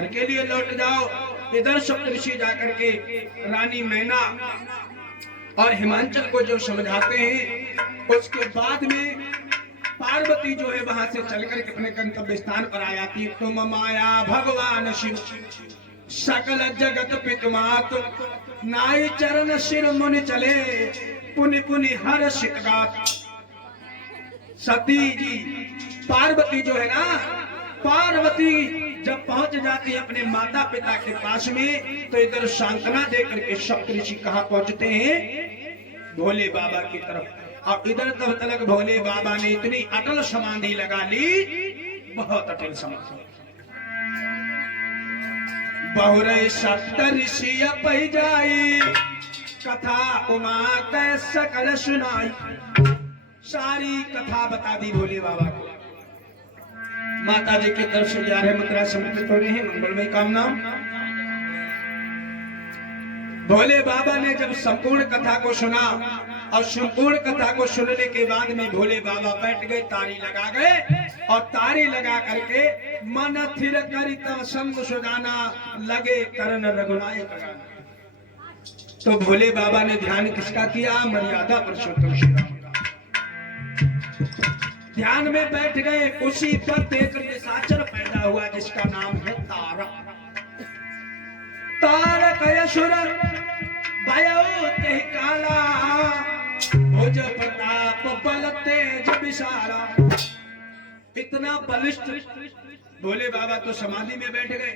घर के लिए लौट जाओ। इधर सप्तऋषि जाकर के रानी मैना और हिमांचल को जो समझाते हैं, उसके बाद में पार्वती जो है वहां से चलकर के अपने गंतव्य स्थान पर आ जाती है। तुम माया भगवान शिव सकल जगत पितुमात, नाई चरण शिर मुनि चले पुनि पुनि हर शिकगात। सती जी पार्वती जो है ना, पार्वती जब पहुंच जाती है अपने माता पिता के पास में, तो इधर सांत्वना देकर के सप्तऋषि कहां पहुंचते हैं? भोले बाबा की तरफ। और इधर तब तक भोले बाबा ने इतनी अटल समाधि लगा ली, बहुत अटल समाधि। बहुरे सप्तऋषि पै जाई, कथा उमा कै सकल सुनाई। सारी कथा बता दी भोले बाबा को। माता जी की तरफ से 11 मंत्र समर्पित हो रहे हैं, मंगलमय कामना। भोले बाबा ने जब संपूर्ण कथा को सुना, और संपूर्ण कथा को सुनने के बाद में भोले बाबा बैठ गए, तारी लगा गए, और तारी लगा करके मन थिर करी तब संग सुजाना, लगे करण रघुनायक गाना। तो भोले बाबा ने ध्यान किसका किया? मर्यादा पुरुषोत्तम श्री राम का। ध्यान में बैठ गए। उसी पर एक निशाचर पैदा हुआ जिसका नाम है तारक। तारक असुर भयो ते काला, भुज प्रताप बल तेज विशाला। इतना बलिष्ठ भोले बाबा तो समाधि में बैठ गए।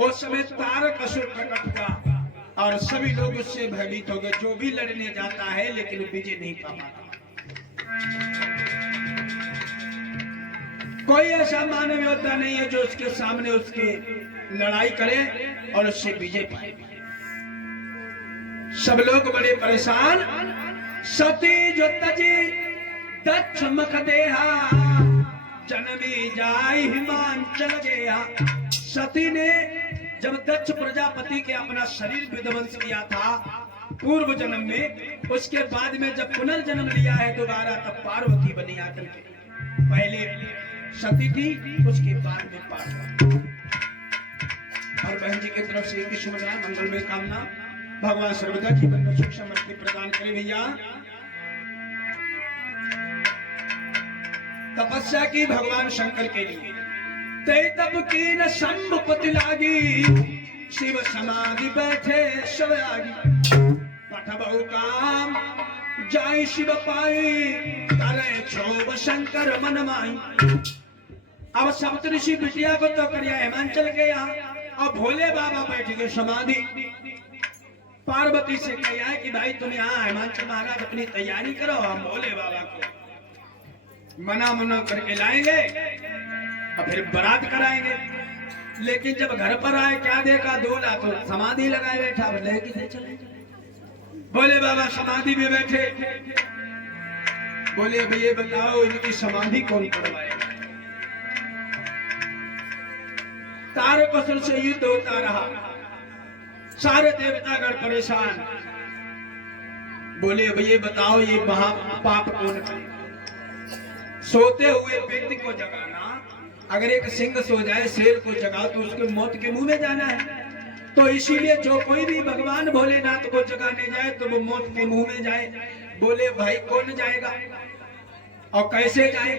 उस समय तारक असुर प्रकट हुआ और सभी लोग उससे भयभीत हो गए। जो भी लड़ने जाता है लेकिन विजय नहीं पा पाता। कोई ऐसा मानव योद्धा नहीं है जो उसके सामने उसके लड़ाई करे और उससे विजय पाए। सब लोग बड़े परेशान। सती जो तजी दक्ष मख देहा, जनमी जाई हिमांचल गया। सती ने जब दक्ष प्रजापति के अपना शरीर विध्वंस किया था पूर्व जन्म में, उसके बाद में जब पुनर्जन्म लिया है दोबारा, तब पार्वती बनी आकर के। पहले सती थी, उसके बाद में पार्वती। और बहन जी की तरफ से एक शुभकामना, मंगलमय कामना। भगवान सर्वदा जीवन में सुख समृद्धि प्रदान करे। भैया तपस्या की भगवान शंकर के लिए, ते तब की न शंभ पति लागी, शिव समाधि बैठे सवयागी। पठ बहु काम जाय शिव पाई, करे क्षोभ शंकर मन माई। अब सप्तऋषि बिटिया को तो करिया हिमांचल के यहाँ, और भोले बाबा बैठ गए समाधि। पार्वती से कहा है कि भाई तुम यहाँ हिमांचल महाराज अपनी तैयारी करो, हम भोले बाबा को मना मना करके लाएंगे और फिर बारात कराएंगे। लेकिन जब घर पर आए क्या देखा? दूल्हा तो समाधि लगाए बैठा, लेके चले। भोले बाबा समाधि में बैठे। बोले भैया बताओ इनकी समाधि कौन करवाएगा? तारक असुर से युद्ध होता रहा। सारे देवतागण परेशान। बोले भैया बताओ ये महापाप कौन करे? सोते हुए व्यक्ति को जगाना। अगर एक सिंह सो जाए, शेर को जगाओ तो उसके मौत के मुंह में जाना है। तो इसीलिए जो कोई भी भगवान भोलेनाथ को जगाने जाए तो वो मौत के मुंह में जाए। बोले भाई कौन जाएगा और कैसे जाए?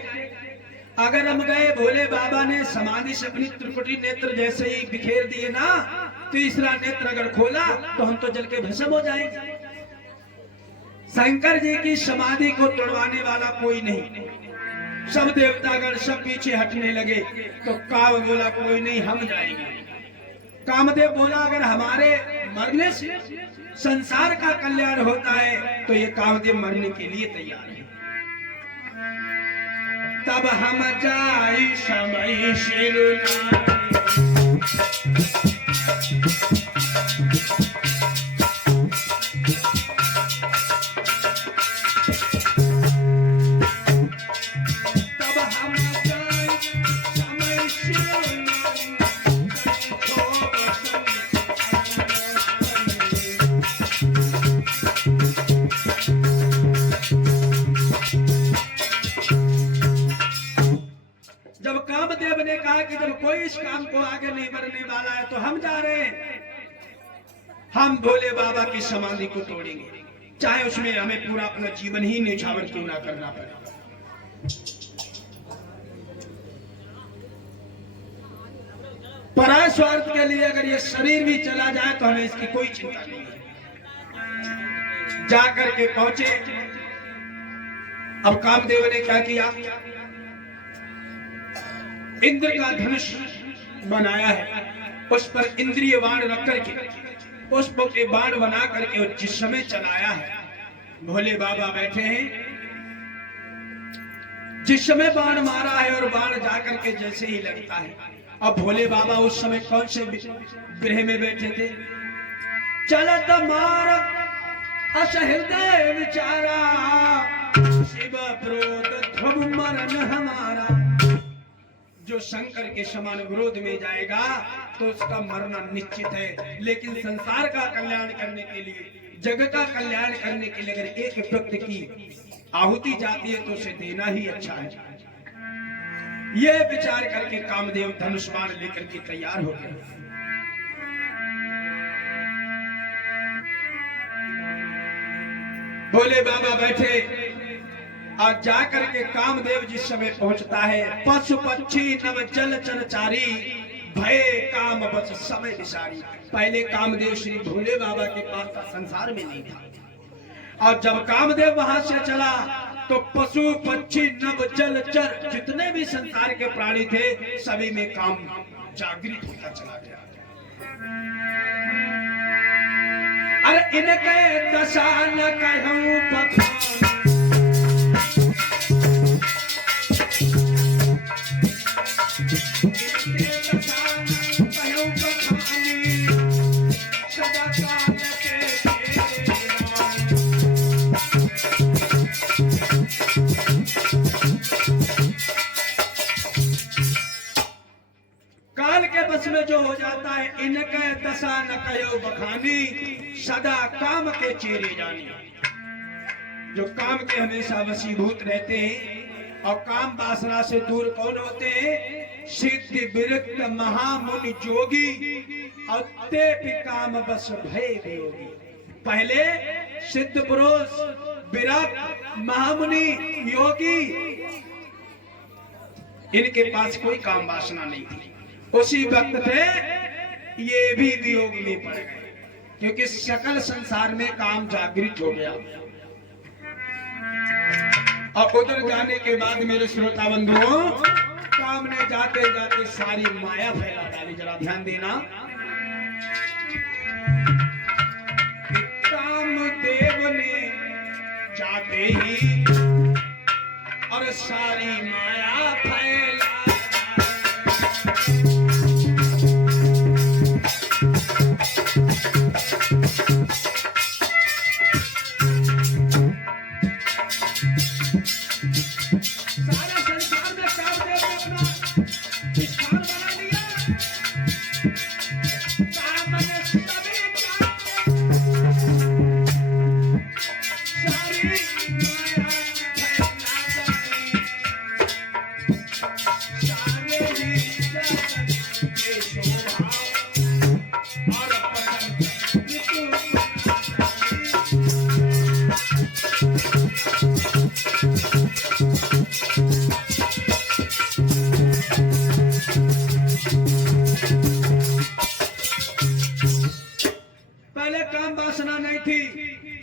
अगर हम गए, भोले बाबा ने समाधि से अपनी त्रिपुटी नेत्र जैसे ही बिखेर दिए ना, तीसरा नेत्र अगर खोला तो हम तो जल के भस्म हो जाएंगे। शंकर जी की समाधि को तोड़वाने वाला कोई नहीं। सब देवतागण सब पीछे हटने लगे। तो काव बोला कोई नहीं, हम जाएंगे। कामदेव बोला अगर हमारे मरने से संसार का कल्याण होता है तो ये कामदेव मरने के लिए तैयार है। तब हम जाई समय शिरुनाई। जब कामदेव ने कहा कि जब कोई इस काम हमको आगे नहीं बढ़ने वाला है तो हम जा रहे हैं, हम भोले बाबा की समाधि को तोड़ेंगे, चाहे उसमें हमें पूरा अपना जीवन ही न्यौछावर क्यों ना करना पड़े। पराय स्वार्थ के लिए अगर ये शरीर भी चला जाए तो हमें इसकी कोई चिंता नहीं है। जाकर के पहुंचे। अब कामदेव ने क्या किया, इंद्र का धनुष बनाया है, उस पर इंद्रिय बाण रख करके उस पर बाण बना करके जिस समय चलाया है, भोले बाबा बैठे हैं, जिस समय बाण मारा है और बाण जाकर के जैसे ही लगता है, अब भोले बाबा उस समय कौन से गृह में बैठे थे, चलत मार असहृदय विचारा, शिव क्रोध ध्रुव मरण हमारा। जो शंकर के समान विरोध में जाएगा तो उसका मरना निश्चित है, लेकिन संसार का कल्याण करने के लिए, जग का कल्याण करने के लिए अगर एक व्यक्ति की आहुति जाती है तो उसे देना ही अच्छा है। यह विचार करके कामदेव धनुष बाण लेकर के तैयार हो गए। भोले बाबा बैठे और जाकर के कामदेव जिस समय पहुंचता है, पशु पक्षी नव जल चरचारी, भय काम बस समय विसारी। पहले कामदेव श्री भोले बाबा के पास था, संसार में नहीं था, और जब कामदेव वहां से चला तो पशु पक्षी नव जल चर जितने भी संसार के प्राणी थे सभी में काम जागृत होता चला गया। अरे इनके दशा न कहूं पता, काल के बस में जो हो जाता है, इनके दशा न कहो बखानी, सदा काम के चेरे जानी। जो काम के हमेशा वशीभूत रहते हैं और काम वासना से दूर कौन होते हैं, सिद्ध विरक्त महामुनि जोगी, और ते भी काम बस भय वियोगी। पहले सिद्ध पुरुष विरक्त महामुनि योगी, इनके पास कोई काम वासना नहीं थी, उसी वक्त थे ये भी वियोग में पड़ गए, क्योंकि सकल संसार में काम जागृत हो गया। और उधर जाने के बाद मेरे श्रोता बंधुओं, काम ने जाते जाते सारी माया फैला डाली। जरा ध्यान देना, कामदेव ने जाते ही और सारी माया फैला।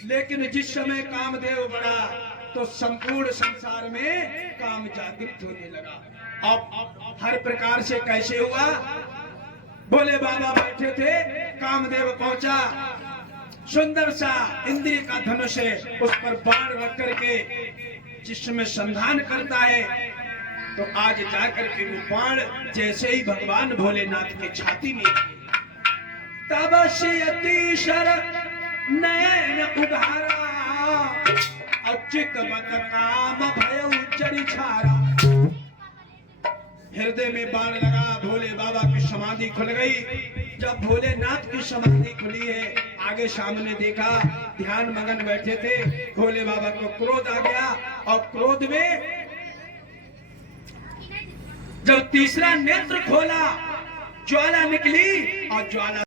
लेकिन जिस समय कामदेव बढ़ा तो संपूर्ण संसार में काम जागृत होने लगा। अब हर प्रकार से कैसे हुआ, भोले बाबा बैठे थे, कामदेव पहुंचा, सुंदर सा इंद्रिय का धनुष है, उस पर बाण रख करके जिस समय संधान करता है तो आज जाकर के वो बाण जैसे ही भगवान भोलेनाथ के छाती में, तब से अतिशर नयन उधारा, अचित मत काम भय उच्चरी छारा। हृदय में बाण लगा, भोले बाबा की समाधि खुल गई। जब भोलेनाथ की समाधि खुली है, आगे सामने देखा, ध्यान मगन बैठे थे, भोले बाबा को क्रोध आ गया, और क्रोध में जब तीसरा नेत्र खोला ज्वाला निकली और ज्वाला